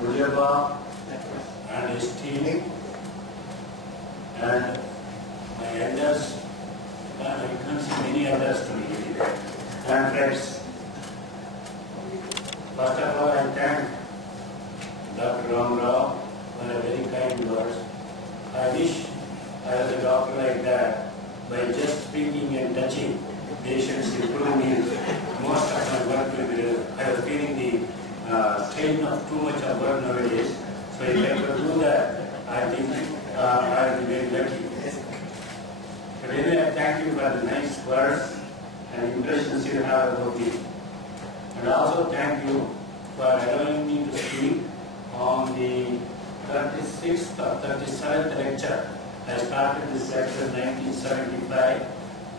Mujaba and esteem and my elders, I can't see many others to me, and friends. First of all, I thank Dr. Ram Rao for a very kind words. I wish I was a doctor like that. By just speaking and touching patients, improving most of my work will be. I was feeling the strain of too much of work nowadays. So if I could do that, I think I will be very lucky. But anyway, I thank you for the nice words and impressions you have about me. And also thank you for allowing me to speak on the 36th or 37th lecture. I started this lecture in 1975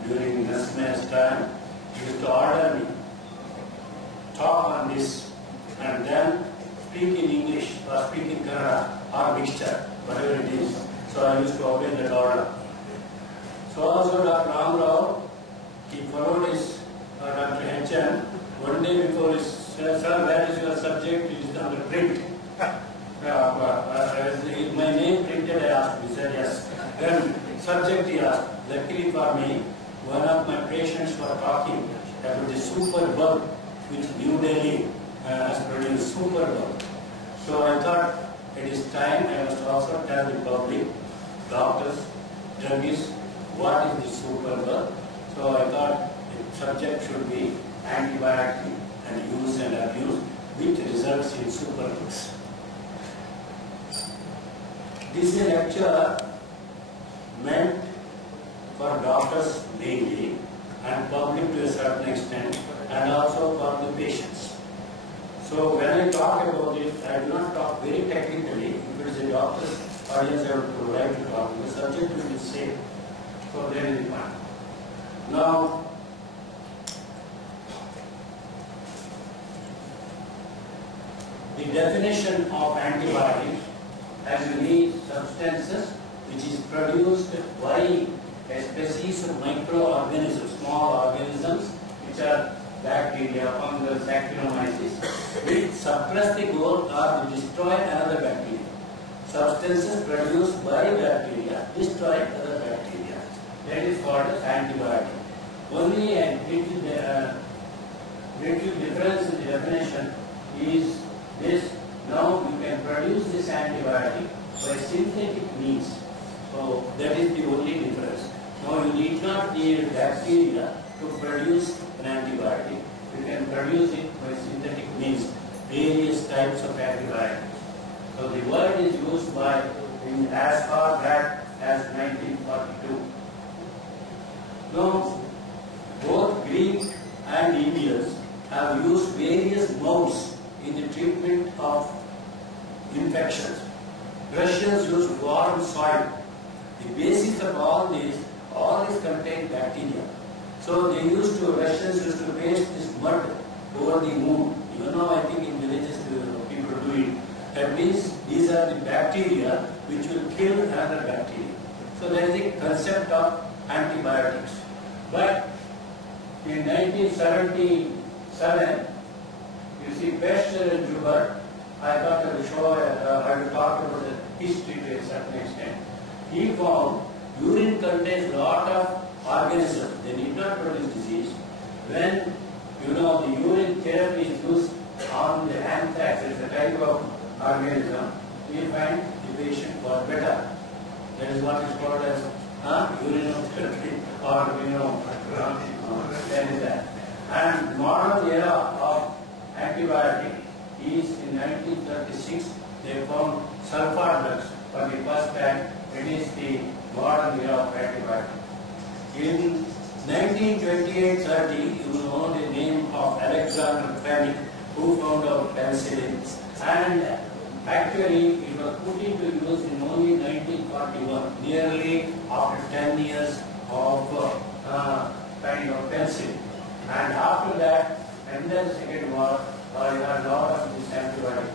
during Nasma's time. He used to order me talk on this and then speak in English or speak in Kannada or mixture, whatever it is. So I used to obey that order. So also Dr. Ram Rao, he followed his Dr. H.N. One day before his, sir, where is your subject? It is on the print. My name printed, I asked. He said yes. Then subject he asked. Luckily for me, one of my patients was talking about the super bug which New Delhi has produced, super bug. So I thought it is time I must also tell the public, doctors, druggists, what is the super bug. So I thought the subject should be antibiotic and use and abuse, which results in super bugs. This is a lecture meant for doctors mainly and public to a certain extent and also for the patients. So when I talk about it, I do not talk very technically. If it is a doctor's audience, I would like to talk. The subject will be same. So there is one. Now, the definition of antibiotics as unique substances which is produced by a species of microorganisms, small organisms which are bacteria, fungus, Saccharomyces, which suppress the growth or destroy another bacteria. Substances produced by bacteria destroy other bacteria. That is called as antibiotic. Only a little difference in the definition is this. Now you can produce this antibiotic by synthetic means. So that is the only difference. Now you need not need bacteria to produce an antibiotic. You can produce it by synthetic means, various types of antibiotics. So the word is used by in as far back as 1942. Now both Greek and Indians have used various modes in the treatment of infections. Russians used warm soil. The basis of all these contain bacteria. So Russians used to paste this mud over the moon. Even now I think in villages people do it. That means these are the bacteria which will kill another bacteria. So there is the concept of antibiotics. But in 1977, you see, Pasteur and Joubert, I thought I would show, I would talk about the history to a certain extent. He found urine contains a lot of organisms. They did not produce disease. When, the urine therapy is used on the anthrax, it's a type of organism, we find the patient got better. That is what is called as urinotherapy or, that is that. And modern era of antibiotic is in 1936, they found sulfur drugs for the first time. It is the modern era of antibiotic. In 1928-30, you know the name of Alexander Fleming, who found out penicillin. And actually, it was put into use in only 1941, nearly after 10 years of kind of penicillin. And after that, and then the Second War, there are a lot of these antibiotics,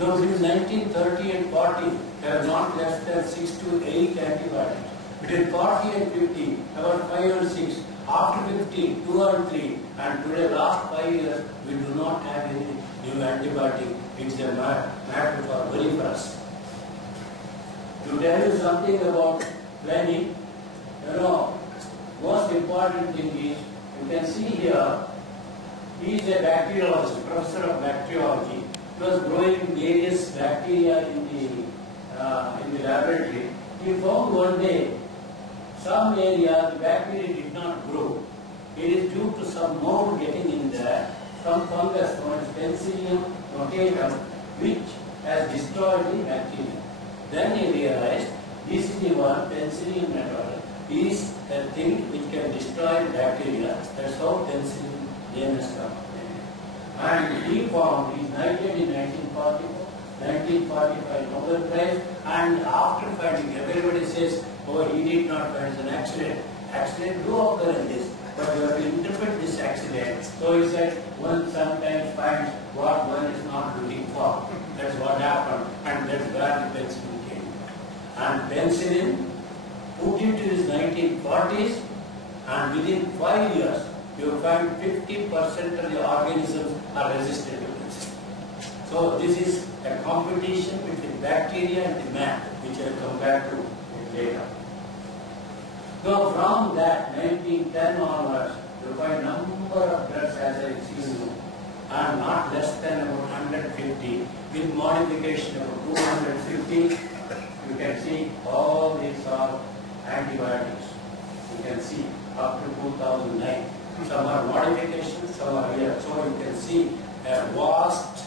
Now, between 1930 and 40, there are not less than 6 to 8 antibiotics. Between 40 and 50, about 5 or 6. After 50, 2 and 3, and today last 5 years, we do not have any new antibiotic. It's a matter for worry for us. To tell you something about planning, most important thing is, you can see here, he is a bacteriologist, professor of bacteriology. He was growing various bacteria in the laboratory. He found one day, some area the bacteria did not grow. It is due to some mold getting in there, some fungus known as Penicillium notatum, which has destroyed the bacteria. Then he realized this is the one, Penicillium notatum, is a thing which can destroy bacteria. That's how penicillin name has come. And he found, he is knighted in 1945 Nobel Prize, and after finding, everybody says, oh, he did not find an accident. Accident do occur in this, but you have to interpret this accident. So he said, one sometimes finds what one is not looking for. That's what happened, and that's where the penicillin came. And penicillin put into his 1940s, and within 5 years, you find 50% of the organisms are resistant to penicillin. So this is a competition between bacteria and the man, which I will come back to later. Now from that 1910 onwards, you find number of drugs as I see you, and not less than about 150, with modification about 250. You can see all these are antibiotics. You can see up to 2009. Some are modifications, some are here. So you can see a vast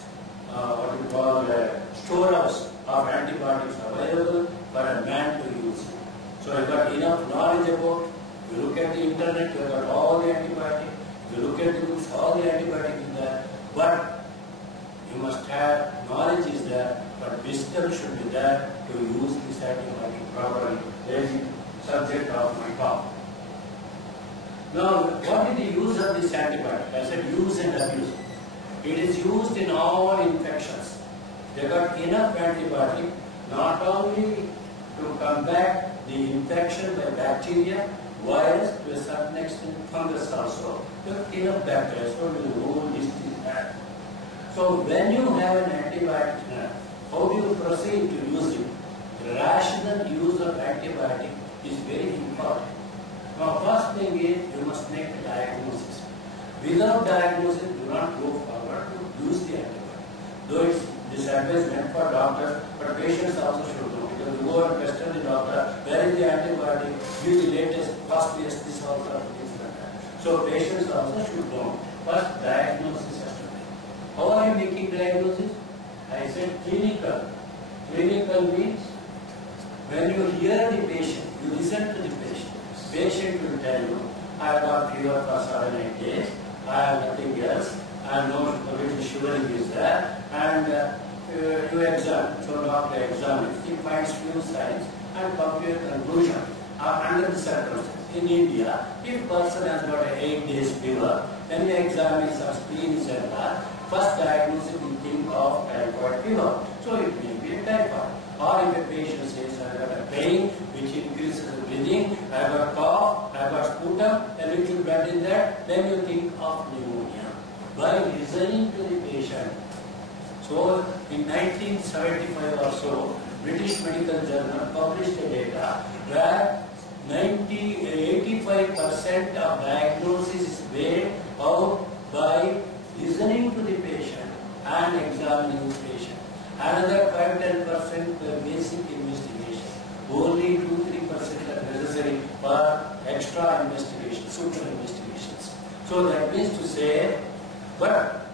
storehouse of antibiotics available for a man to use. So you got enough knowledge about, you look at the internet, you got all the antibiotics, you look at the books, all the antibiotics in there, but you must have, knowledge is there, but wisdom should be there to use this antibiotic properly. That is the subject of my talk. Now, what is the use of this antibiotic? I said use and abuse. It is used in all infections. They got enough antibiotic not only to combat the infection by bacteria, virus, to a certain extent fungus also. They got enough bacteria, so the whole list is that. So when you have an antibiotic, how do you proceed to use it? The rational use of antibiotic is very important. Now, first thing is you must make a diagnosis. Without diagnosis, do not go forward to use the antibiotic. Though this advice meant for doctors, but patients also should know. Because you go and question the doctor, where is the antibiotic? Use the latest, costliest, this also, things like that. So patients also should know. First, diagnosis has to be. How are you making diagnosis? I said clinical. Clinical means when you hear the patient, you listen to the patient. Patient will tell you, I have got fever for 7 or 8 days, I have nothing else, I know a little shivering is there, and you examine. So doctor examines, he finds few signs and comes to a conclusion under the circumstances. In India, if person has got an 8 days fever, then he examines some spleen, etc. First diagnosis, we think of typhoid fever. So it may be a typhoid. Or if a patient says, I have got a pain which increases the breathing, I have got cough, I have got sputum, a little blood in that, then you think of pneumonia. By listening to the patient. So in 1975 or so, British Medical Journal published a data where 85% of diagnosis is made out by listening to the patient and examining the patient. Another 5-10% for basic investigation. Only 2-3% are necessary for extra investigation, super investigations. So that means to say, but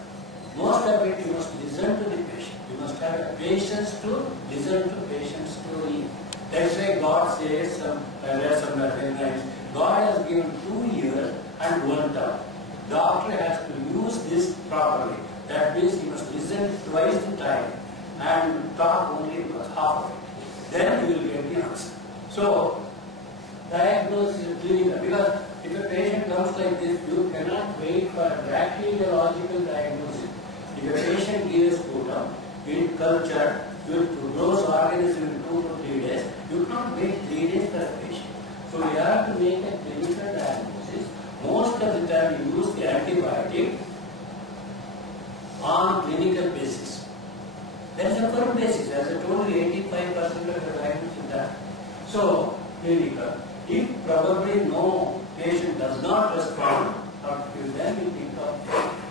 most of it you must listen to the patient. You must have patience to listen to patient's story. That's why God says, there are some lines, God has given 2 years and 1 term. Doctor has to use this properly. That means he must listen twice the time and talk only half of it. Then you will get the answer. So, diagnosis is clinical. Because if a patient comes like this, you cannot wait for a bacteriological diagnosis. If a patient gives sputum, it culture, you grows organism in 2 to 3 days, you cannot wait 3 days for a patient. So you have to make a clinical diagnosis. So, clinical. If probably no patient does not respond, then we pick up.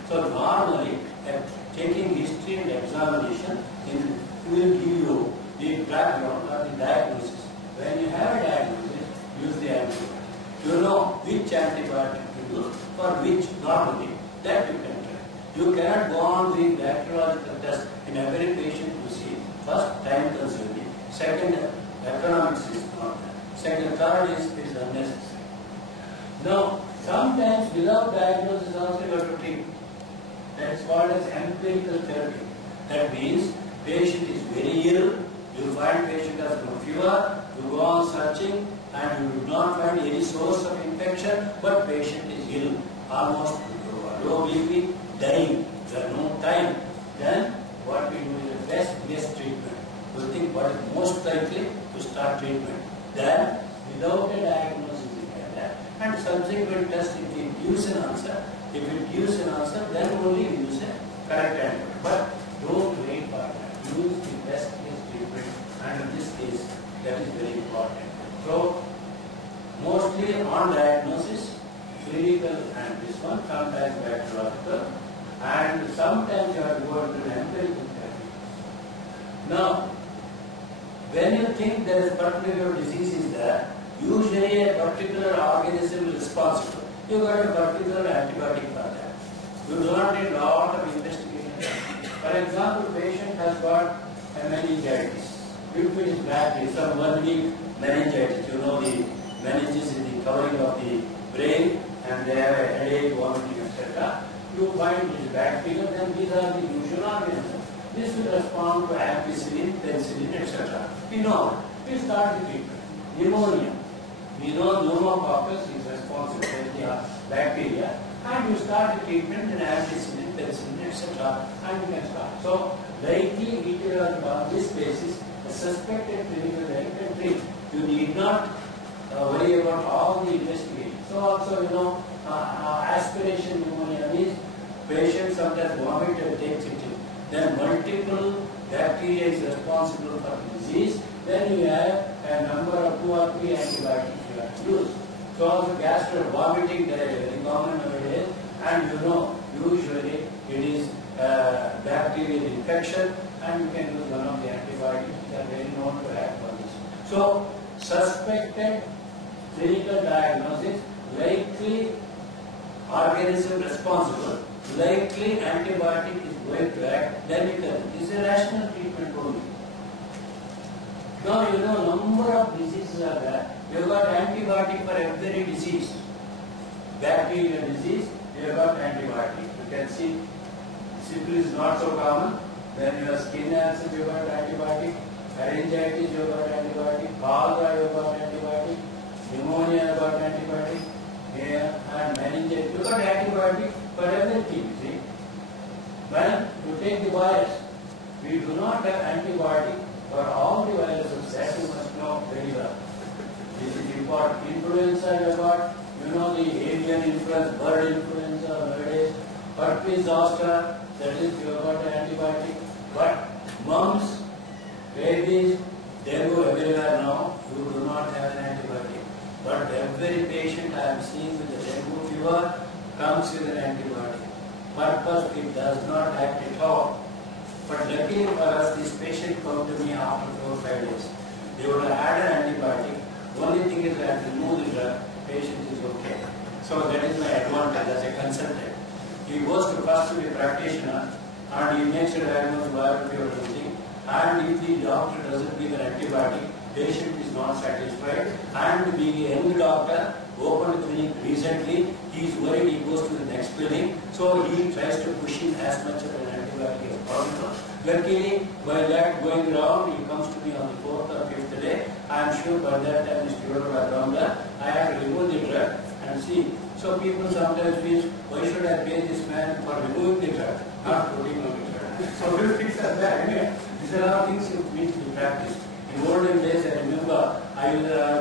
So normally, taking history and examination will give you the background or the diagnosis. When you have a diagnosis, use the antibiotic. You know which antibiotic to use for which normally. That you can try. You cannot go on the bacteriological test in every patient you see. First, time consuming. Second, economics is not there. Second, third is unnecessary. Now, sometimes without diagnosis also you have to treat. That is called as empirical therapy. That means patient is very ill, you find patient has no fever, you go on searching and you do not find any source of infection, but patient is ill, almost low BP, dying, there is no time. Then what we do is the best treatment. We think what is most likely to start treatment. Then without a diagnosis we get that. And subsequent test if it gives an answer, then only use a correct antibiotic. But don't wait for that. Use the best case treatment, and in this case, that is very important. So, mostly on diagnosis, clinical and this one, sometimes bacteriological, and sometimes you have to go into an empirical therapy. Now, when you think there is particular disease is there, usually a particular organism is responsible. You got a particular antibiotic for that. You do not need a lot of investigation. For example, patient has got a meningitis. If it is badly, some 1 week meningitis, you know the meninges is the covering of the brain and they have a headache, vomiting, etc. You find it is bacterial, then these are the usual organisms. This will respond to ampicillin, penicillin, etc. We know. We start the treatment. Pneumonia. We know pneumococcus is responsible for the bacteria, and you start the treatment in ampicillin, penicillin, etc. and you can start. So, likely etiological on this basis, a suspected clinical can treat. You need not worry about all the investigation. So also, you know, aspiration pneumonia means patient sometimes vomit and takes it in. Then multiple bacteria is responsible for the disease. Then you have a number of 2 or 3 antibiotics you have to use. So also gastro vomiting, that is very common nowadays, and you know usually it is bacterial infection, and you can use one of the antibiotics which are very known to act on this. So suspected clinical diagnosis, likely organism responsible, likely antibiotic is going to act, then it is a rational treatment only. Now you know number of diseases are there. You have got antibiotic for every disease. Bacterial disease, you have got antibiotic. You can see syphilis is not so common. Then you have skin abscess, you have got antibiotic. Pharyngitis, you have got antibiotic. Cholera, you have got antibiotic. Pneumonia, you have got antibiotic. And meningitis, you have got antibiotic for everything. See? When you take the virus, we do not have antibiotic for all the viruses. That you must know very well. This is important. Influenza, you have got, you know, the avian influenza, bird influenza nowadays, herpes zoster, that is, you have got an antibiotic. But mumps, rabies, dengue everywhere now, you do not have an antibiotic. But every patient I am seeing with the dengue fever comes with an antibiotic. Purpose, it does not act at all. But luckily for us, this patient came to me after 4 or 5 days. They would have had an antibiotic. The only thing is that I remove the drug, patient is okay. So that is my advantage as a consultant. He goes to first to the practitioner and he makes a diagnosis biopsy or something, and if the doctor doesn't give an antibiotic, patient is not satisfied, and being a young doctor, opened clinic recently, he is worried, he goes to the next clinic, so he tries to push in as much of an antibiotic as possible. Luckily, by that going around, he comes to me on the 4th or 5th day. I am sure by that time his fever was gone down. I have to remove the drug and see. So people sometimes feel, why should I pay this man for removing the drug, not putting on the drug? So we'll fix that. Anyway, these are all things you need to be practiced. In olden days, I remember I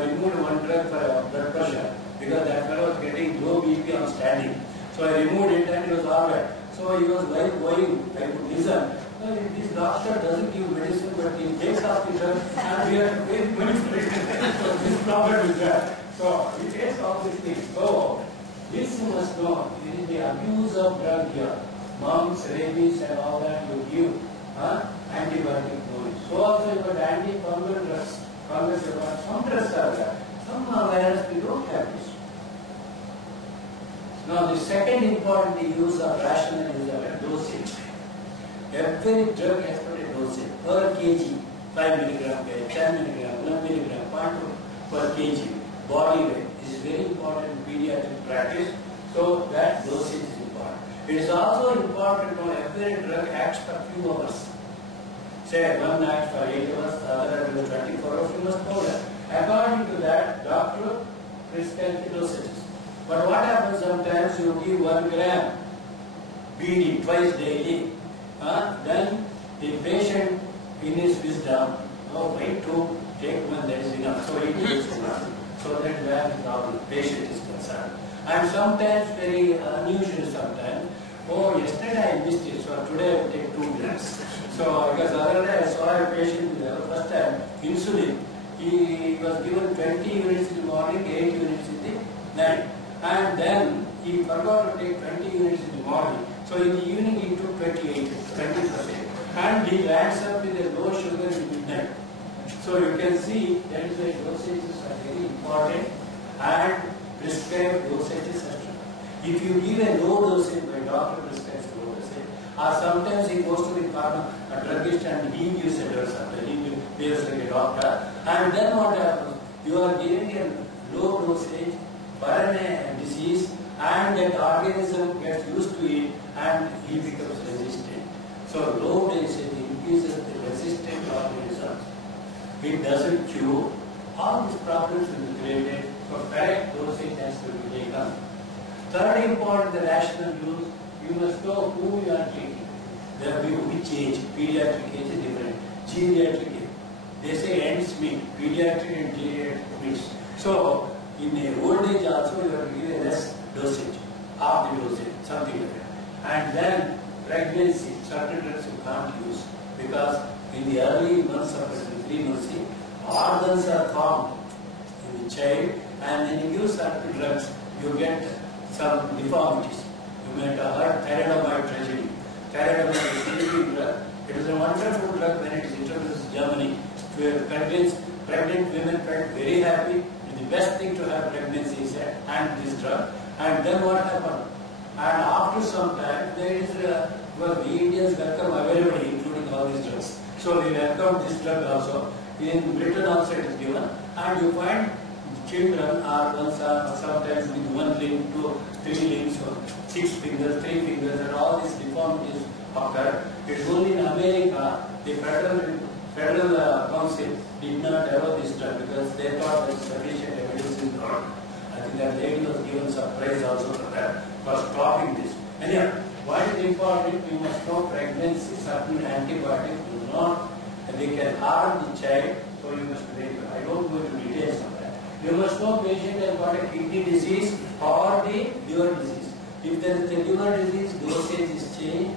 removed one drug for blood pressure because that fellow was getting low BP on standing. So I removed it and it was alright. So he was like going, I could listen. So So this doctor doesn't give medicine, but he takes off the drug and we are paying money for it. So this problem is that. So he takes all these things. So this you must know. It is the abuse of drug here. Mumps, rabies and all that you give antibiotic dose. So also you got antifungal drugs. Fungus, you got some drugs are there. Some virus we don't have this. Now the second important use of rational use of dosage. Every drug has got a dosage per kg, 5 milligram, 10 milligram, 1 milligram, 0.2 per kg. Body weight is very important in pediatric practice. So that dosage is important. It is also important to know every drug acts for few hours. Say one acts for 8 hours, the other acts for 24 hours. You must know that. According to that, doctor prescribes the dosages. But what happens sometimes you give 1 gram BD twice daily, then the patient in his wisdom, wait to take one, that is enough. So he takes enough. So that where the problem, patient is concerned. And sometimes very unusual sometimes, yesterday I missed it, so today I will take 2 grams. So because the other day I saw a patient the first time, insulin, he was given 20 units in the morning, 8 units in the night. And then he forgot to take 20 units in the morning. So in the evening he took 20%. And he lands up with a low sugar in midnight. So you can see that is why dosages are very important and prescribed dosages are true. If you give a low dosage, my doctor prescribes low dosage, or sometimes he goes to the a druggist and he gives a dose after he behaves like a doctor. And then what happens? You are giving a low dosage for a disease and that organism gets used to it and he becomes resistant. So low dosage increases the resistant organisms. It doesn't cure. All these problems will be created. So correct dosage has to be taken. Third important, the rational use. You must know who you are treating. There will be which age. Pediatric age is different. Geriatric age. They say ends meet. Pediatric and geriatric meets. So in the old age also you have to give a less dosage, half the dosage, something like that. And then pregnancy, certain drugs you can't use because in the early months of pregnancy, organs are formed in the child, and when you use certain drugs, you get some deformities. You may have heard thalidomide tragedy. Thalidomide is a sleeping drug. It is a wonderful drug when it is introduced in Germany, where pregnant women felt very happy. The best thing to have pregnancy is and this drug. And then what happened? And after some time, there is the Indians welcome everybody, including all these drugs. So they welcome this drug also. In Britain also it is given. And you find children are sometimes with 1 limb, 2, 3 limbs, 6 fingers, 3 fingers, and all these deformities occur. It's only in America, the Federal Council did not allow this drug because they thought that sufficient evidence is not. I think that lady was given some prize also for that, for stopping this. Anyhow, what is important, you must know pregnancy, certain antibiotics do not, they can harm the child, so you must be very, I don't go into details on that. You must know patient has got a kidney disease or the liver disease. If there is a liver disease, dosage is changed,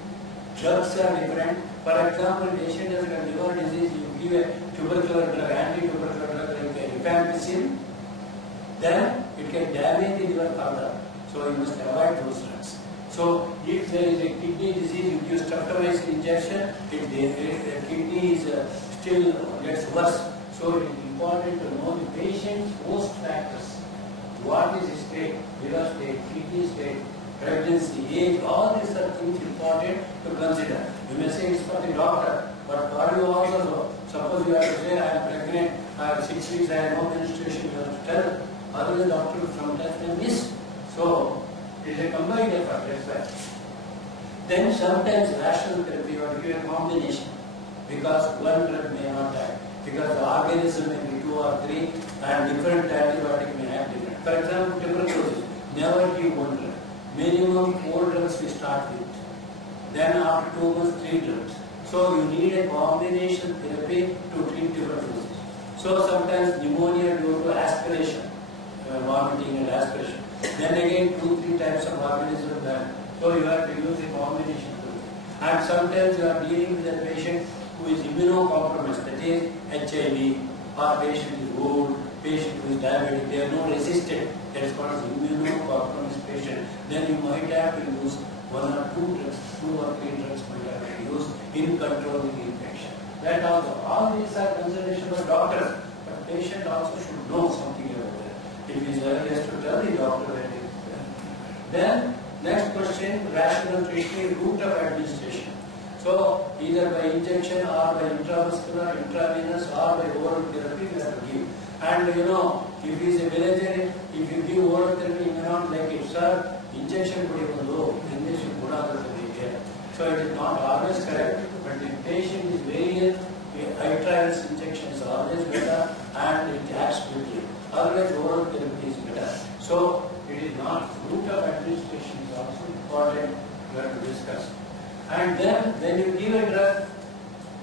drugs are different. For example, patient has got liver disease, you give a tubercular drug, anti-tubercular drug like rifampicin, then it can damage the liver further. So you must avoid those drugs. So if there is a kidney disease, you give streptomycin injection, if the kidney is still gets worse. So it is important to know the patient's host factors. What is his state, liver state, kidney state, pregnancy, age, all these are things important to consider. You may say it's for the doctor, but for you also, suppose you have to say, I am pregnant, I have 6 weeks, I have no menstruation, you have to tell. Otherwise, doctor sometimes may miss. So, it is a combined effort, that's why. Then sometimes rational therapy or give a combination because one drug may not act. Because the organism may be 2 or 3 and different antibiotic may have different. For example, tuberculosis, never give one drug. Minimum 4 drugs we start with. Then after 2 months, 3 drugs. So you need a combination therapy to treat tuberculosis. So sometimes pneumonia due to aspiration, vomiting and aspiration. Then again 2-3 types of organism. So you have to use a combination therapy. And sometimes you are dealing with a patient who is immunocompromised, that is HIV, or patient is old, patient who is diabetic, they are not resistant, that is called as immunocompromised patient. Then you might have to use one or two drugs, two or three drugs might have to use in controlling the infection. That also, all these are considerations of doctors, but patient also should know something about that. If he is earliest to tell the doctor that it is there. Then, next question, rational treatment, route of administration. So, either by injection or by intramuscular, intravenous or by oral therapy we have to give. And you know, if he is a villager, if you give oral therapy, he may not like it. Sir, injection could even low, injection could not have. So it is not always correct, but the patient is very ill, trials injection is always better and it acts quickly. Otherwise, oral therapy is better. So it is not, route of administration is also important we have to discuss. And then when you give a drug,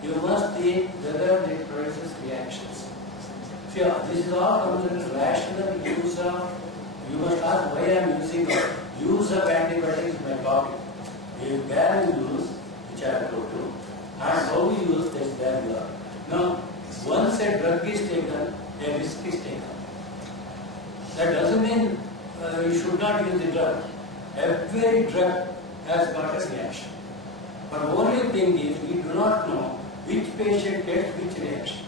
you must see whether it produces reactions. See, this is all considered rational use of, you must ask why I am using it. Use of antibiotics is my topic. Where you use, which I have told you, and how you use, that is where you are. Now, once a drug is taken, a risk is taken. That doesn't mean you should not use the drug. Every drug has got a reaction. But the only thing is, we do not know which patient gets which reaction.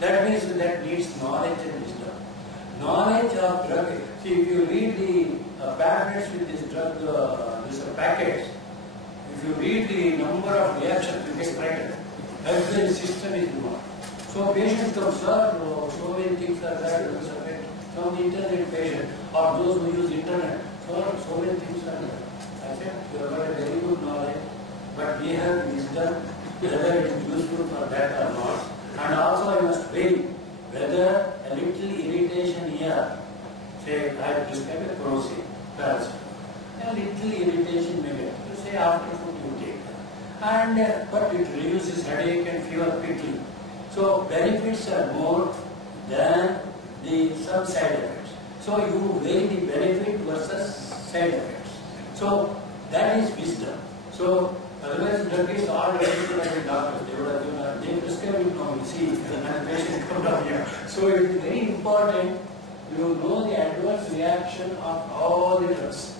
That means that needs knowledge and wisdom. Knowledge of drug. See, if you read the packets with this drug, these packets, if you read the number of reactions, you get frightened. Every system is known. So patients come, sir, so many things are there, some internet patient, or those who use internet, so many things are there. I said, you have got a very good knowledge, but we have wisdom, whether it is useful for that or not. And also I must weigh whether a little irritation here, say I prescribe a corrosive paracetamol, a little irritation may get, you say after food you take, and but it reduces headache and fever quickly. So benefits are more than the some side effects. So you weigh the benefit versus side effects. So that is wisdom. So otherwise, druggists are registered by the doctors. They would have given, they prescribe it now, you see, and the patient come down here. So it is very important you know the adverse reaction of all the drugs.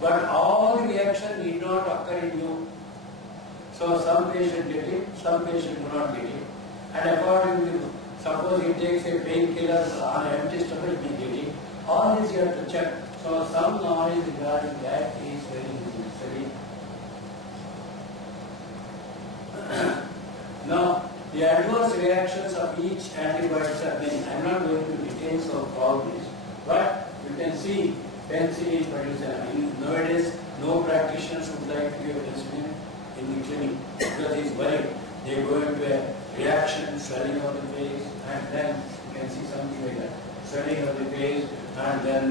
But all the reaction need not occur in you. So some patient get it, some patient do not get it. And according to, suppose he takes a painkiller on an empty stomach, he get it. All this you have to check. So some knowledge regarding that is very necessary. Now, the adverse reactions of each antibiotics are many. I am not going into details of all these, but you can see penicillin produces. Nowadays, no practitioner would like to give penicillin in the clinic because he is worried. They go into a reaction, swelling of the face, and then you can see something like that. Swelling of the face, and then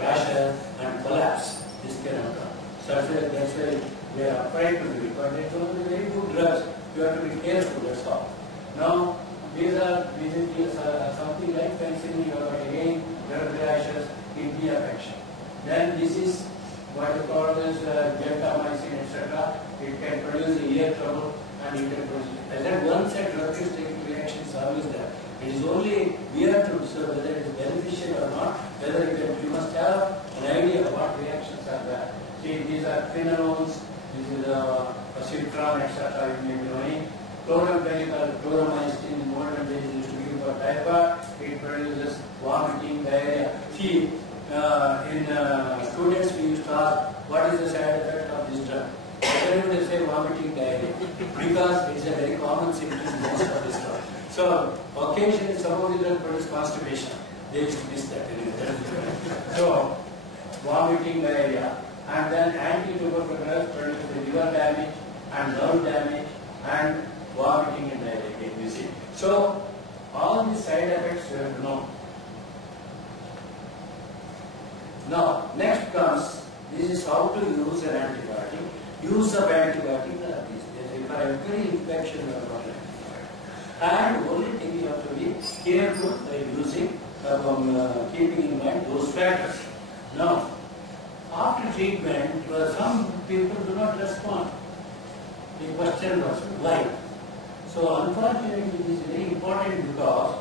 rashes and collapse. This can occur. So that's why they are afraid to do it. But they don't be very good drugs. You have to be careful, that's all. Now, these are something like penicillin, you have again nerve rashes, kidney affection. Then this is what you call as gentamicin, etc. It can produce ear trouble and it can produce. As that once a drug is taking reaction is always there. It is only we have to observe whether it is beneficial or not, whether you must have an idea of what reactions are there. See, these are phenols, this is citron, etc. You may be knowing. Chloramphenicol, chloramycin, in olden days used to give for typhoid, it produces vomiting, diarrhea. See, in students we used to ask, what is the side effect of this drug? Everyone say vomiting, diarrhea, because it is a very common symptom in most of this drug. So, occasionally some of the drugs produce constipation. They used to miss that anyway. So, vomiting, diarrhea, and then anti-tubercular drugs produce the liver damage and nerve damage and vomiting and diarrhea, you see. So, all these side effects you have to know. Now, next comes, this is how to use an antibiotic. Use of antibiotic are these. For every infection you have got an antibiotic. And only thing you have to be careful by using, keeping in mind those factors. Now, after treatment, some people do not respond. The question was why? So unfortunately it is very important because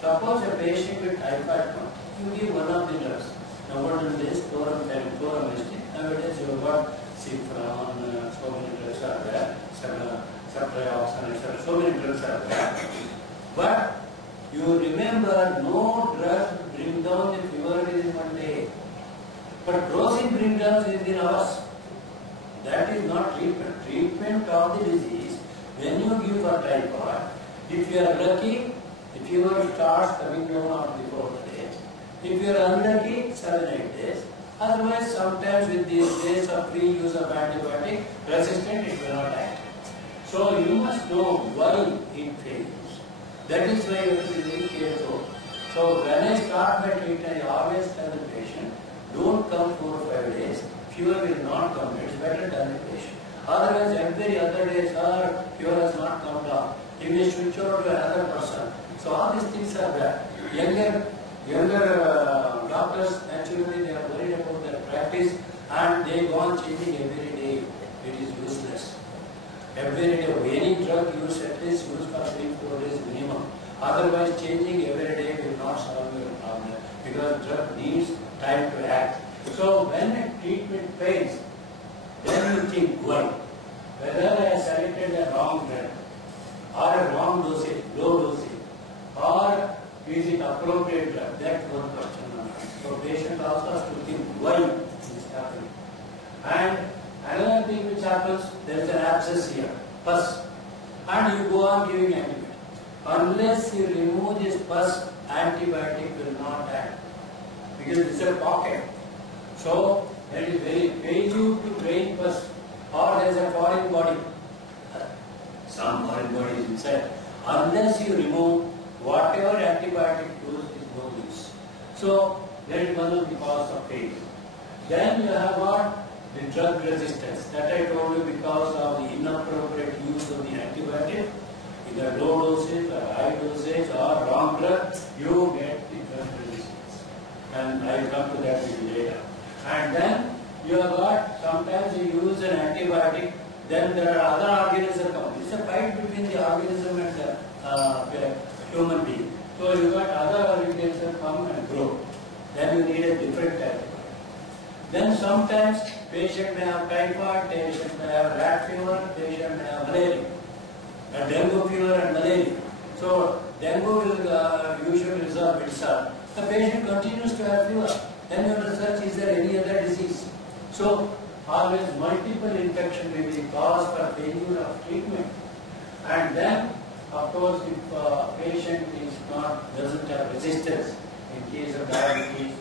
suppose a patient with typhoid comes, you give one of the drugs. Nowadays this chloramnestin, nowadays you have got cifran, so many drugs are there, ceftriaxone, etc. So many drugs are there. But you remember no drug bring down the fever within one day. But dosing bring down within hours. That is not treatment. Treatment of the disease, when you give for typhoid, if you are lucky, the fever starts coming down after the 4th day. If you are unlucky, 7-8 days. Otherwise, sometimes with these days of free use of antibiotic, resistant, it will not act. So you must know why it fails. That is why you have to be very careful. So when I start my treatment, I always tell the patient, don't come 4 or 5 days. Fever will not come. It's better than the patient. Otherwise, every other day, sir, fever has not come down. You may switch over to another person. So all these things are there. Younger doctors, naturally, they are worried about their practice and they go on changing every day. It is useless. Every day, any drug use at least use for 3-4 days minimum. Otherwise, changing every day will not solve your problem because drug needs time to act. So when a treatment fails, then you think why? Whether I selected a wrong drug or a wrong dosage, low dosage, or is it appropriate drug? That's one question. So patient also has to think why this is happening. And another thing which happens, there is an abscess here, pus, and you go on giving antibiotic. Unless you remove this pus, antibiotic will not act because it's a pocket. So it is very painful to drain pus, or there is a foreign body. Some foreign body is inside. Unless you remove whatever antibiotic use is no use. So that is one of the cause of pain. Then you have got the drug resistance. That I told you because of the inappropriate use of the antibiotic, either low dosage or high dosage or wrong drug, you get the drug resistance. And I will come to that little later. And then you have got, sometimes you use an antibiotic, then there are other organisms come. It's a fight between the organism and the human being. So you got other organisms come and grow. Then you need a different antibiotic. Then sometimes patient may have typhoid, patient may have rat fever, patient may have malaria, a dengue fever and malaria. So dengue will usually resolve itself. The patient continues to have fever. Then you research, is there any other disease? So always multiple infection may be the cause for failure of treatment. And then, of course, if patient is doesn't have resistance in case of diabetes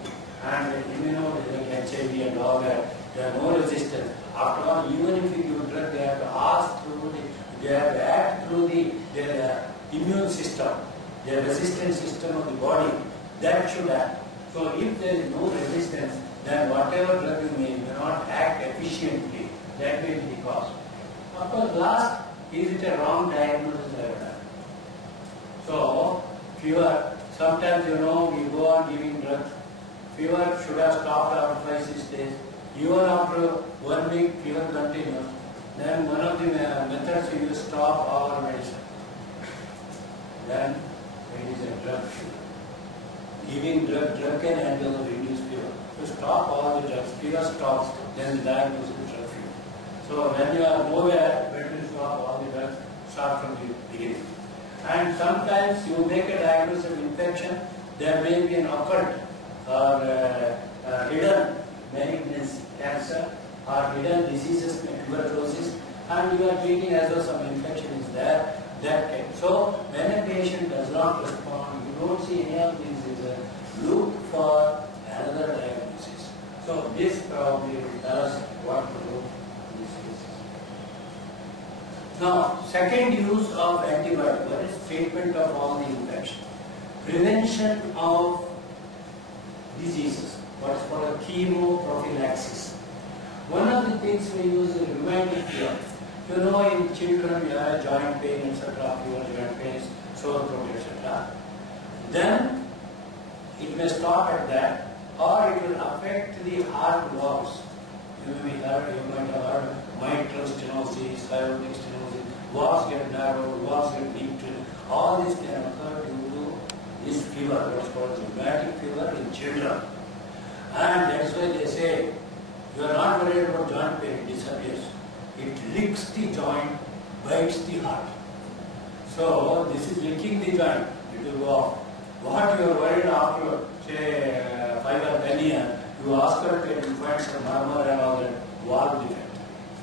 and like HIV and all that, there are no resistance. After all, even if you give drug, they have to ask through they have to act through their immune system, their resistance system of the body. That should act. So if there is no resistance, then whatever drug you may not act efficiently. That may be the cause. Of course, last, is it a wrong diagnosis I have done? So, fever, sometimes we go on giving drugs. Fever should have stopped after 5-6 days. Even after 1 week, fever continues. Then one of the methods you stop our medicine. Then it is a drug fever. Giving drug can handle the reduced fever. To stop all the drugs, fever stops, then the diagnosis is drug fever. So when you are nowhere, better to stop all the drugs, start from the beginning. And sometimes you make a diagnosis of infection, there may be an occult or hidden malignancy, cancer, or hidden diseases like tuberculosis, and you are treating as though some infection is there. So when a patient does not respond, you don't see any of these diseases, look for another diagnosis. So this probably will tell us what to do in this case. Now, second use of antibiotic, what is treatment of all the infection? Prevention of diseases, what is called a chemoprophylaxis. One of the things we use is rheumatic fever. In children we have joint pain, etc., joint pains, sore throat, etc. Then it may stop at that, or it will affect the heart valves. You might have heard mitral stenosis, aortic stenosis, valves get narrowed, valves get leaked. All this can occur due to this fever, what's called rheumatic fever in children. And that's why they say, you are not worried about joint pain, it disappears. It licks the joint, bites the heart. So this is licking the joint, it will go off. What you are worried after, say, 5 or 10 years, you ask her to find some murmur and all that, valve defect.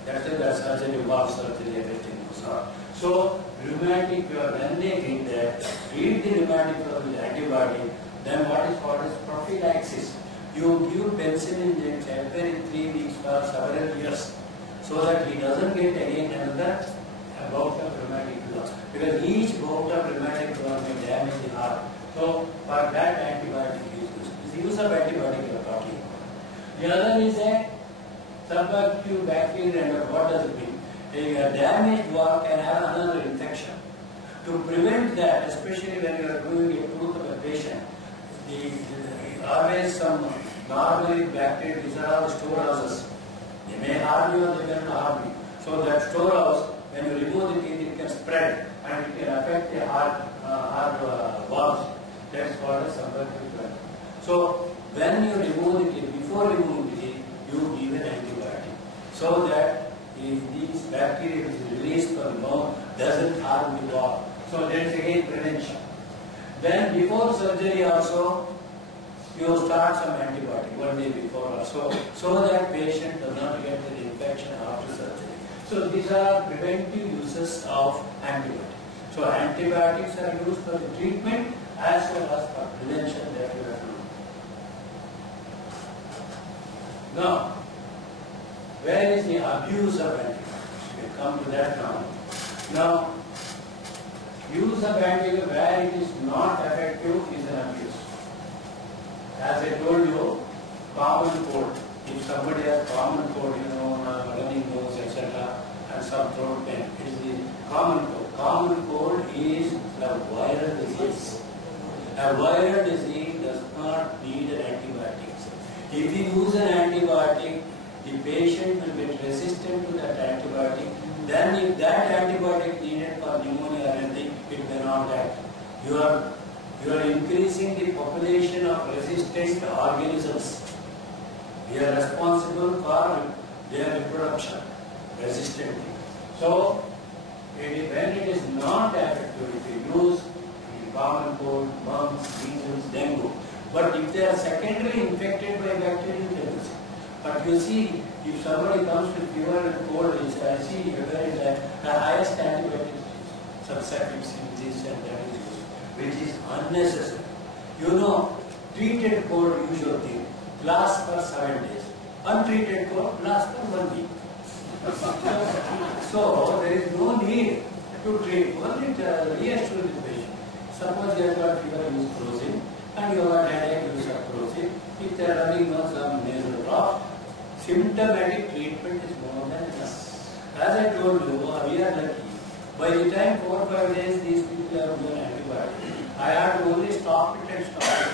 That's why the surgery, valve surgery, everything goes on. So, rheumatic fever, when they treat that, treat the rheumatic fever with antibiotic, then what is called as prophylaxis. You give penicillin injection every 3 weeks for several years, so that he doesn't get again another bout of rheumatic fever. Because each bout of rheumatic fever may damage the heart. So, for that antibiotic is used. It's the use of antibiotic you are talking about. The other is a subacute bacteria, and what does it mean? A damaged valve can have another infection. To prevent that, especially when you are doing a tooth of a patient, always some normally bacteria, these are all storehouses. They may harm you or they may not harm you. So that storehouse, when you remove the teeth, it can spread and it can affect the hard valves. That's called a subacute bacteria. So when you remove the teeth, before removing the teeth, you give an antibiotic, so that if these bacteria which is released from the mouth doesn't harm the valve. So that is again prevention. Then before surgery also, you start some antibiotic 1 day before or so that patient does not get the infection after surgery. So these are preventive uses of antibiotics. So antibiotics are used for the treatment as well as for prevention that you have to do. Now, where is the abuse of antibiotics? We come to that now. Now, use of antibiotics where it is not effective is an abuse. As I told you, common cold. If somebody has common cold, running nose, etc., and some throat pain, it is the common cold. Common cold is a viral disease. A viral disease does not need an antibiotic. If you use an antibiotic, the patient will get resistant to that antibiotic. Then if that antibiotic needed for pneumonia or anything, it may not act. You are increasing the population of resistant organisms. They are responsible for their reproduction resistantly. So, when it is not effective, if you use common cold, mumps, measles, dengue, but if they are secondarily infected by bacterial infections, but you see, if somebody comes with fever and cold, I see whether it is the highest antibiotics used, subceptic, this and that is used, which is unnecessary. Treated cold usually lasts for 7 days. Untreated cold lasts for 1 week. So there is no need to treat. Only reassure the patient. Suppose you have got fever, use Crocin, and you have got headache, use Crocin. If they are running on some nasal drops, symptomatic treatment is more than enough. As I told you, we are lucky. By the time 4 or 5 days, these people have given antibiotics. I have to only stop it and stop it.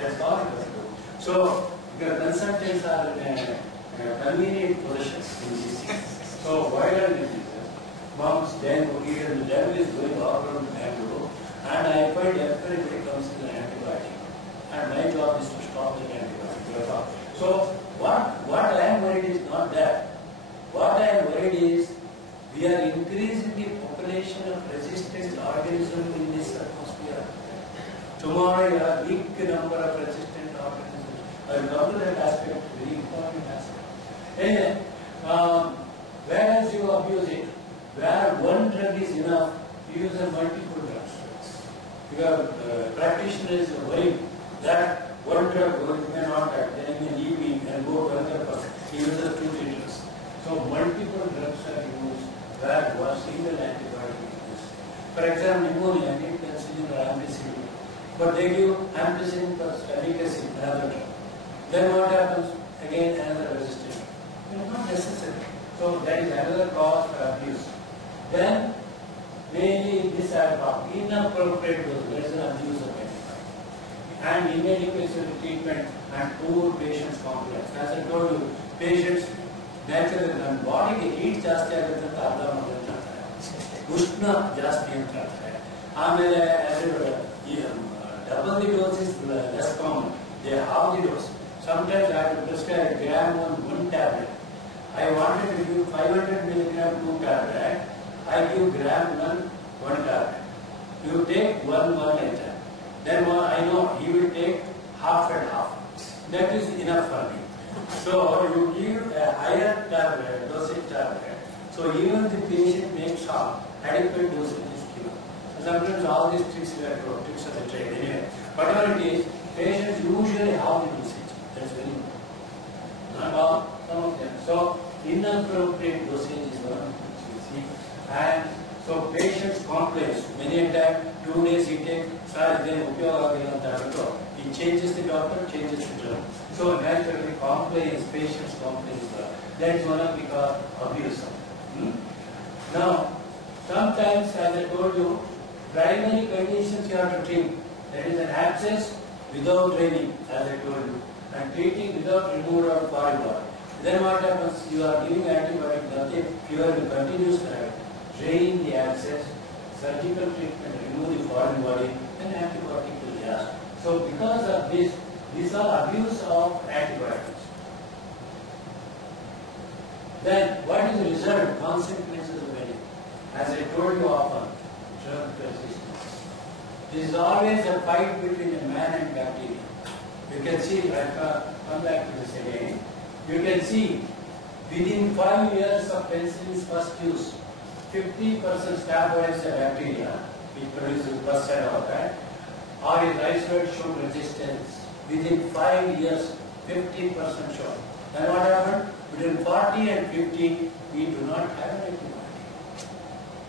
That's all it has to do. So, your consultants are in a convenient position in this. So, viral diseases, mumps, dengue, even the dengue is going all around Bangalore, and I find everybody comes with an antibiotic. And my job is to stop the antibiotic. So, what I am worried is not that. What I am worried is we are increasing the population of resistant organisms in this atmosphere. Tomorrow you have a big number of resistant organisms. I will come to that aspect, very important aspect. Whereas you abuse it, where one drug is enough, you use a multiple drugs. Because practitioners are worried that one drug may not act, then he may leave me and go to another person. He uses 2 treatments. So multiple drugs are used where one single antibiotic is used. For example, pneumonia, need penicillin or ampicillin. But they give ampicillin plus efficacy, another drug. Then what happens? Again, another resistance. It is not necessary. So that is another cause for abuse. Then, mainly this I have talked, inappropriate dose, there is an abuse of antibiotic. And inadequate treatment and poor patient's compliance. As I told you, patients natural ನನ್ನ ಬಾಡಿಗೆ heat ಜಾಸ್ತಿ ಆಗುತ್ತೆ ಅಂತ ಅರ್ಧ ಮಾಡೋದು ಹೇಳ್ತಾರೆ, ಉಷ್ಣ ಜಾಸ್ತಿ ಅಂತ ಹೇಳ್ತಾರೆ. ಆಮೇಲೆ double the dose is less common, they have the dose. Sometimes I have to prescribe a gram on one tablet. I wanted to give 500 milligram 2 tablet. I give gram 1 tablet. You take one at a time. Then I know he will take half and half. That is enough for me. So you give a higher tablet, dosage tablet. So even the patient makes adequate dosage is given. So sometimes all these tricks of the trade. Anyway, whatever it is, patients usually have the dosage. That's very important. Not all, some of them. So inappropriate dosage is one you see. And so patients complain. Many a time, 2 days he takes, then he changes the doctor, changes the drug. So naturally complaints, patients complain. That is one of because abuse. Now, sometimes as I told you, primary conditions you have to treat. That is an abscess without draining, as I told you, and treating without removal of foreign body. Then what happens? You are giving antibiotic, nothing, fever will continues, drain the abscess, surgical treatment, remove the foreign body, then antibiotic will last. So because of this, these are abuse of antibiotics. Then what is the result? Consequences of it. As I told you often, drug resistance. This is always a fight between a man and bacteria. You can see, I'll come back to this again. You can see within 5 years of penicillin's first use, 50% staphylococcus bacteria, which produces pus and all that, or is isolated show resistance. Within 5 years, 50% show. Then what happened? Between 40 and 50, we do not have an antibiotic.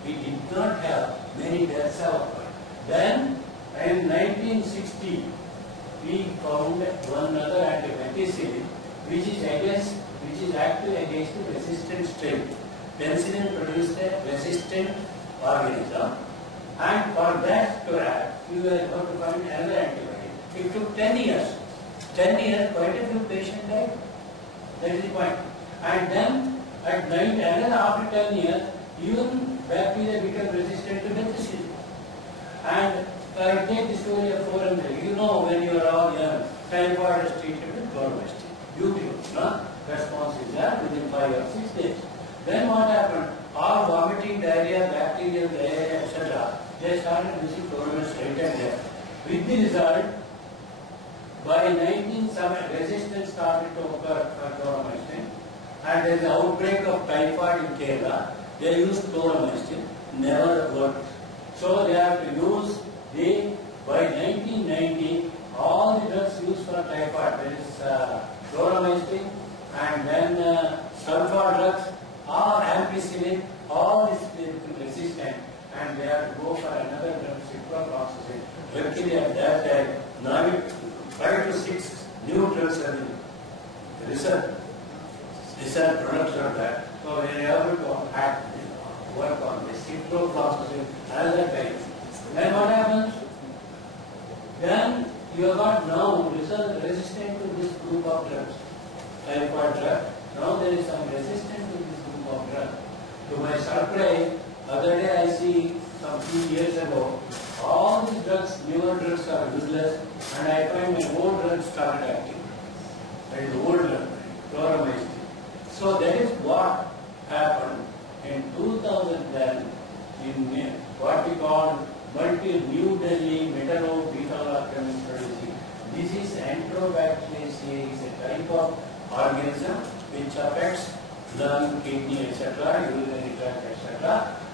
We did not have many deaths have occurred. Then in 1960, we found one other antibiotic which is active against the resistant strain. Penicillin produced a resistant organism, and for that to act, we were going to find another antibiotic. It took 10 years. 10 years, quite a few patients died. That is the point. And then at 9, another after 10 years, even bacteria become resistant to penicillin. And I take the story of 400. You know, when you are all young, typhoid is treated with chloromazine. Beautiful, no? Response is there within 5 or 6 days. Then what happened? All vomiting, diarrhea, bacterial diarrhea, etc. They started using chloromazine right and left. With the result, by 1970, resistance started to occur for chloromazine, and there is an outbreak of typhoid in Kerala. They used chloromazine, never worked. So they have to use by 1990, all the drugs used for typhoid, there is chloromazine, and then sulfur drugs, or ampicillin, all this become resistant, and they have to go for another drug, ciprofloxacin. Luckily at that time, now 5 to 6 new drugs have been research products of that. So we are able to work on this ciprofloxacin as a time. Then what happens? Then you have got now resistant to this group of drugs, typhoid drug. Now there is some resistance to this group of drugs. To my surprise, other day I see some few years ago, all these drugs, newer drugs are useless, and I find my old drugs started acting. That is old drug, chloromazine. So that is what happened in 2010 in what we call New Delhi metallo-beta-lactam producing. This is Enterobacteriaceae, is a type of organism which affects lung, kidney, etc., urinary tract, etc.,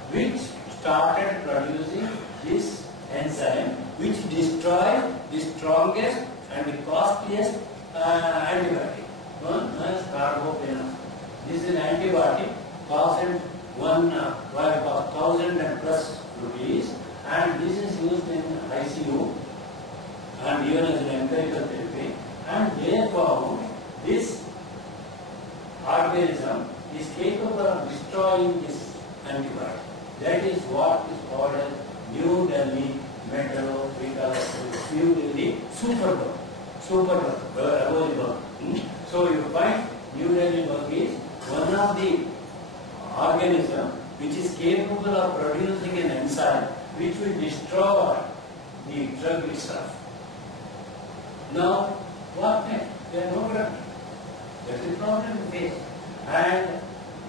which started producing this enzyme which destroys the strongest and the costliest antibiotic, known as carbapenem. This is an antibiotic, cost 1,000 and plus rupees, and this is used in ICU and even as an empirical therapy, and they found this organism is capable of destroying this antibiotic. That is what is called as New Delhi metallo-beta-lactam, New Delhi superbug. So you find New Delhi bug is one of the organism which is capable of producing an enzyme which will destroy the drug itself. Now, what next? There are no drugs. That's the problem we face. And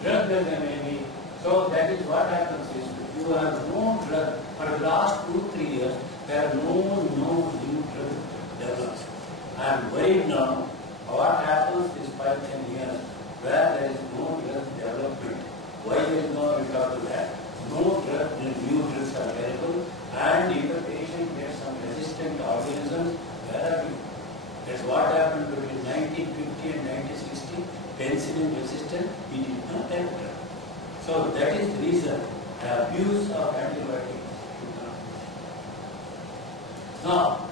drug doesn't maybe. So that is what happens is you have no drug for the last 2-3 years. There are no new drug developed. I am worried now. What happens is 5-10 years where there is no drug development. Why there is no regard to that? No drug, new drugs are available, and if the patient gets some resistant organisms, where are we? That's what happened between 1950 and 1960. Penicillin resistant, we did not have drug. So that is the reason the abuse of antibiotics. Now,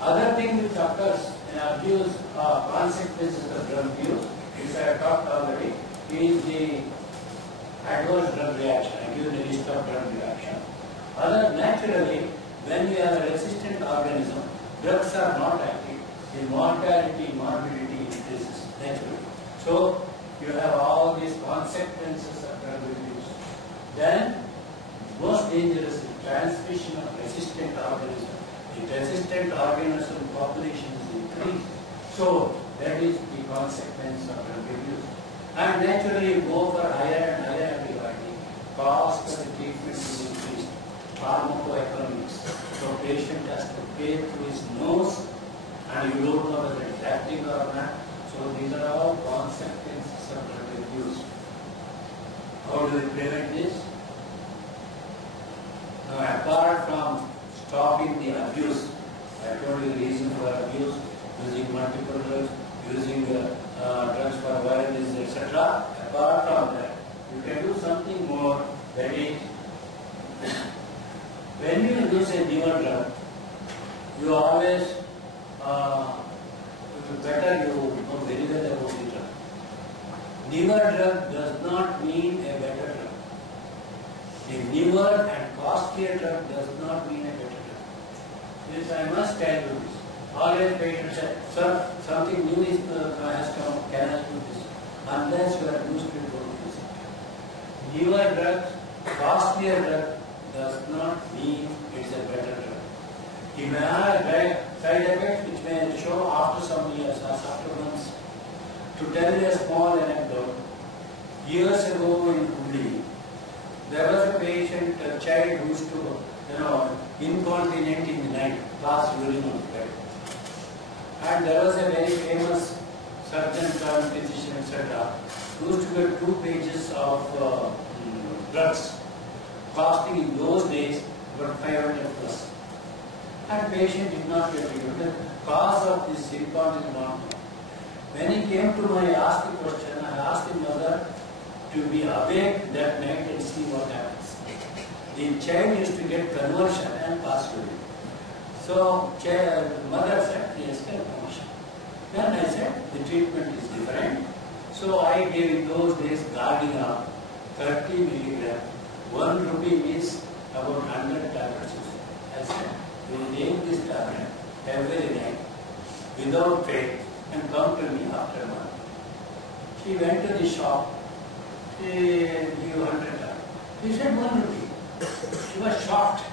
other thing which occurs in abuse consequences of drug abuse, which I have talked already, is the adverse drug reaction. I give the list of drug reaction. Naturally, when you have a resistant organism, drugs are not active. The mortality, morbidity increases naturally. So you have all these consequences of drug abuse. Then, most dangerous is transmission of resistant organism. The resistant organism population is increased. So that is the consequence of drug abuse. And naturally, you go for higher and higher antibiotic. Cost of the treatment is increased. Pharmacoeconomics. So patient has to pay through his nose, and you don't know whether it's acting or not. So these are all consequences of drug abuse. How do we prevent this? Now, apart from stopping the abuse, I told you the reason for abuse, using multiple drugs, using drugs for viral disease, etc. Apart from that, you can do something more, that is, when you use a newer drug, you always, better you know very well about the drug. Newer drug does not mean a better drug. A newer and costlier drug does not mean a better drug. This I must tell you this. Always patients say, sir, something new is has come, can I do this? Unless you are used to it, don't use it. Newer drugs, costlier drug does not mean it's a better drug. It may have side effects which may show after some years or after months. To tell you a small anecdote, years ago in Hubli, there was a patient, a child who used to, incontinent in the night, pass urine on the bed. And there was a very famous surgeon turned physician, etc., who used to get 2 pages of drugs, costing in those days about 500 plus. And patient did not get treated. The cause of this incontinence not known. When he came to me, I asked the question, I asked him whether to be awake that night and see what happens. The child used to get conversion and pass urine. So mother said, yes, conversion. Then I said, the treatment is different. So I gave in those days guarding up 30 milligram. 1 rupee means about 100 tablets. I said, you will take this tablet every night without faith and come to me after a month. She went to the shop. She gave 100 tablets. He said 1 rupee. She was shocked.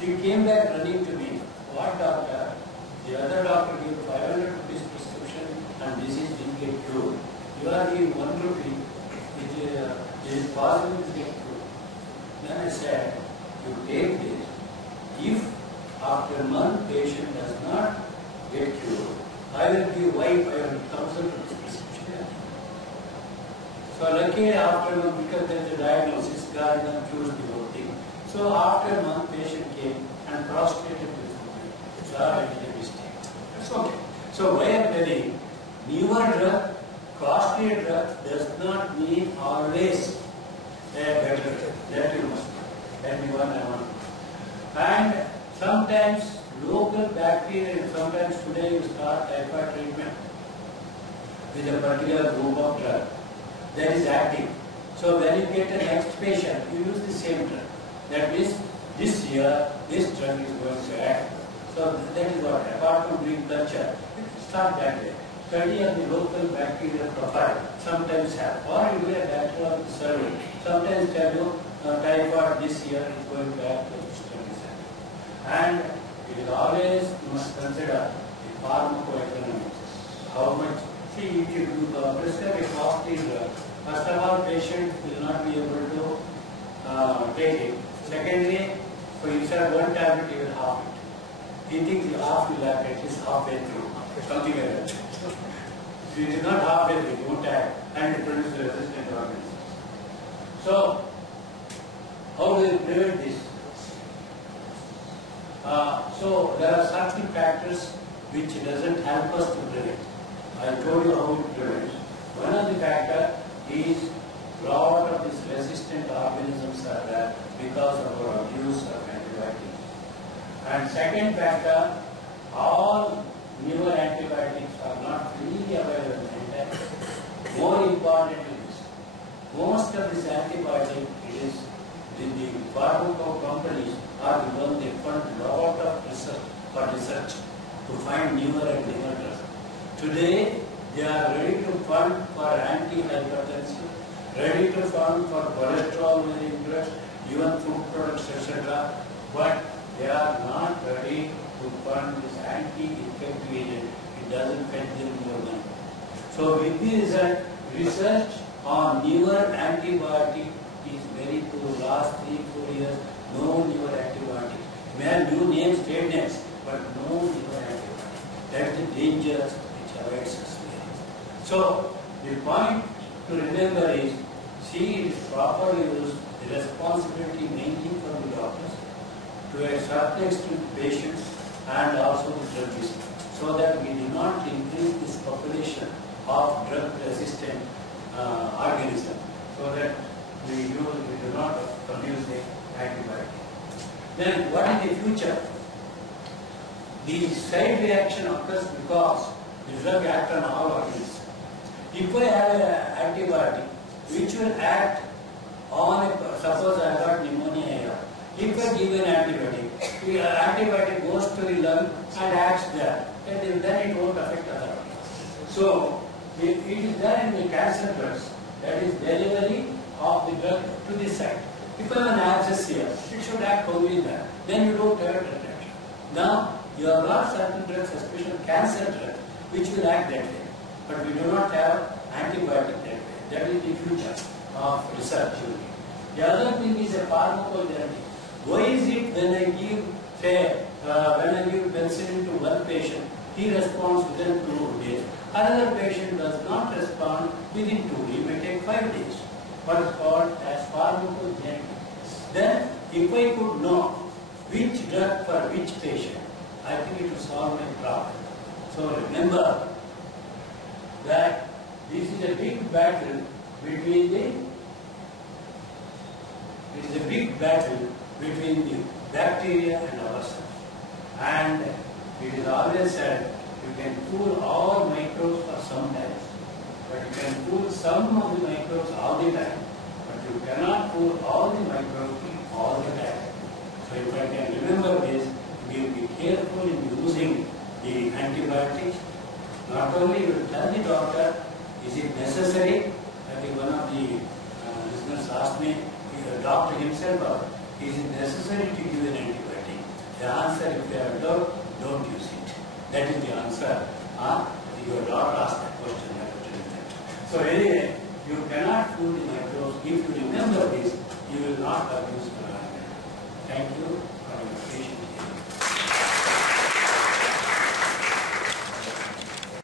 She came back running to me. What doctor? The other doctor gave 500 rupees prescription and disease didn't get cured. You are giving 1 rupee. It is possible to get cured. Then I said, you take this. If after a month patient does not get cured, I will give 500,000 rupees prescription. So luckily after a month, because there is a diagnosis, God cures the whole thing. So after a month, patient came and prostrated before me. So I did a mistake. That's okay. So why I am telling, newer drug, costlier drug does not mean always a better drug. That you must know. That is what I want. And sometimes local bacteria, sometimes today you start typhoid treatment with a particular group of drug that is active. So when you get the next patient, you use the same drug. That means this year, this drug is going to act. So that is what, apart from doing culture, you start that way. study of the local bacterial profile, sometimes have, or you do a bacterial survey, sometimes tell you typhoid this year is going back to 20%. And it is always, you must consider the pharmacoeconomics. How much, see, if you prescribe a costly drug, first of all, patient will not be able to take it. Secondly, so you said one tablet, you will half it. He thinks you half will have at least halfway through, something like that. If it is not halfway through, you won't have, and it produces resistant organisms. So, how do we prevent this? So, there are certain factors which doesn't help us to prevent. I told you how to prevent. One of the factors is lot of these resistant organisms are there because of our abuse of antibiotics. And second factor, all newer antibiotics are not freely available in India. More importantly, most of this antibiotic is the pharmaceutical companies are the ones they fund a lot of research to find newer and newer drugs. Today, they are ready to fund for anti-hypertension, ready to fund for cholesterol-lowering drugs, even food products, etc. But they are not ready to fund this anti-infective agent. It doesn't fetch them more money. So with the result, research on newer antibiotic is very poor. Last 3-4 years, no newer antibiotic. We have new names, trade names, but no newer antibiotic. That's the danger which awaits us here. So the point to remember is, see, it is properly used, the responsibility mainly for the doctors, to a certain extent patients and also the druggists, so that we do not increase this population of drug-resistant organisms, so that we do not abuse the antibiotic. Then what is the future? The side reaction occurs because the drug acts on all organisms. If I have an antibiotic which will act on a, suppose I got pneumonia here, if I give an antibiotic, the antibiotic goes to the lung and acts there, and then it won't affect other organs. So, it is there in the cancer drugs, that is delivery of the drug to the site. If I have an abscess here, it should act only there. Then you don't have a reaction. Now, you have got certain drugs, especially cancer drugs, which will act that way. But we do not have antibiotic that way. That is the future of research. The other thing is a pharmacotherapy. Why is it when I give, say, when I give penicillin to one patient, he responds within 2 days. Another patient does not respond within 2 days. It may take 5 days. What is called as pharmacogenetics. Then, if I could know which drug for which patient, I think it will solve my problem. So remember that this is a big battle between the bacteria and ourselves. And it is always said, you can fool all microbes for some time, but you can fool some of the microbes all the time, but you cannot fool all the microbes all the time. So if I can remember this, we will be careful in using the antibiotics. Not only will tell the doctor, is it necessary? I think one of the listeners asked me, the doctor himself, is it necessary to give an antibiotic? The answer, if you have a doubt, don't use it. That is the answer. Your doctor asked that question. I have to tell you that. So anyway, you cannot fool the microbes. If you remember this, you will not abuse the environment. Thank you.